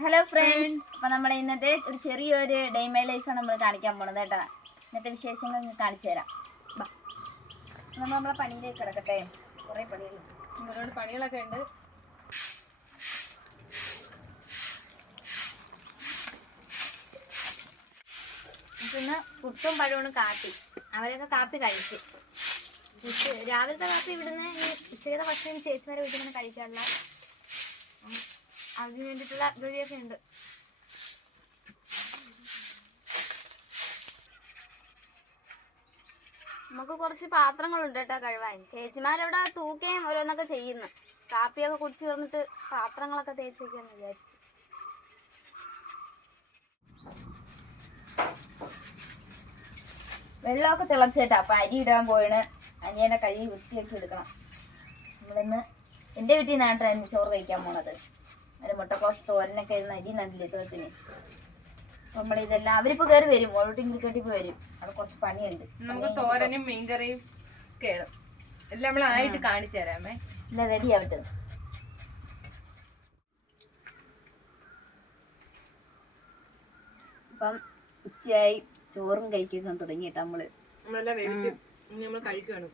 Hello friends, അപ്പൊ നമ്മളെ ഇന്നത്തെ ഒരു ചെറിയൊരു ഡേ മൈ ലൈഫാണ് നമ്മൾ കാണിക്കാൻ പോണത് കേട്ടോ. ഇന്നത്തെ വിശേഷങ്ങൾ കാണിച്ചു തരാം. നമ്മൾ നമ്മളെ പണിയിലേക്ക് കിടക്കട്ടെ. കുറേ ഒരുപാട് പണികളൊക്കെ ഉണ്ട്. പിന്നെ പുട്ടും പഴവും കാപ്പി, അവരൊക്കെ കാപ്പി കഴിച്ചു. രാവിലത്തെ കാപ്പി ഇവിടുന്ന് ഈ ഉച്ചയുടെ ഭക്ഷണം ചേച്ചിമാരെ വീട്ടിൽ നിന്ന് കഴിക്കാനുള്ള അതിന് വേണ്ടിയിട്ടുള്ള ജോലിയൊക്കെ ഉണ്ട്. നമുക്ക് കുറച്ച് പാത്രങ്ങളുണ്ട് കേട്ടോ കഴുകാൻ. ചേച്ചിമാരവിടെ തൂക്കുകയും ഓരോന്നൊക്കെ ചെയ്യുന്നു. കാപ്പിയൊക്കെ കുടിച്ച് ചേർന്നിട്ട് പാത്രങ്ങളൊക്കെ തേച്ച് വയ്ക്കാന്ന് വിചാരിച്ചു. വെള്ളമൊക്കെ തിളച്ചേട്ടാ. അപ്പം അരി ഇടാൻ പോയിണ്. അനിയനെ കൈ വൃത്തിയാക്കി എടുക്കണം. നമ്മളിന്ന് എൻ്റെ വീട്ടിൽ നിന്നാണ് ചോറ് കഴിക്കാൻ പോണത്. ഒരു മുട്ടക്കോസ് തോരനൊക്കെ ഇരുന്ന് അരി നടില്ലേ തോരത്തിന്. നമ്മളിതെല്ലാം അവരിപ്പോൾ കയറി വരും. ഓളോട്ട് കെട്ടിപ്പോൾ വരും. അവിടെ കുറച്ച് പണിയുണ്ട്. നമുക്ക് തോരനും മീൻകറിയും കേടും എല്ലാം നമ്മളായിട്ട് കാണിച്ചു തരാമേ. എല്ലാം റെഡി ആവട്ടെ. അപ്പം ഉച്ചയായി, ചോറും കഴിക്കാൻ തുടങ്ങിയിട്ട് നമ്മളെല്ലാം വേവിച്ച് നമ്മൾ കഴിക്കുകയാണ്.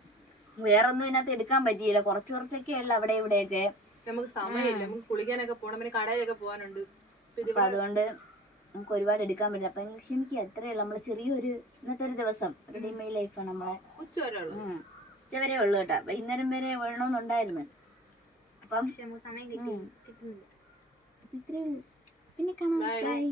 വേറൊന്നും ഇതിനകത്ത് എടുക്കാൻ പറ്റിയില്ല. കുറച്ചൊക്കെ ഉള്ളു അവിടെ ഇവിടെയൊക്കെ. നമുക്ക് സമയമില്ല, നമുക്ക് കുളിക്കാനൊക്കെ പോകണം, പിന്നെ കടയിലൊക്കെ പോകാനുണ്ട്. അപ്പൊ അതുകൊണ്ട് നമുക്ക് ഒരുപാട് എടുക്കാൻ പറ്റില്ല. അപ്പൊ ക്ഷമിക്കുക, അത്രയുള്ളൂ. നമ്മള് ചെറിയൊരു ഇന്നത്തെ ഒരു ദിവസം ഒരു ഡേ മൈ ലൈഫാണ് നമ്മളെ. ഉച്ച വരെ ഉള്ളു കേട്ടോ. വൈകുന്നേരം വരെ വേണമെന്നുണ്ടായിരുന്നു. അപ്പം സമയം കിട്ടുന്നില്ല. ഇത്രയേ ഉള്ളൂ. പിന്നെ കാണാം. ബൈ.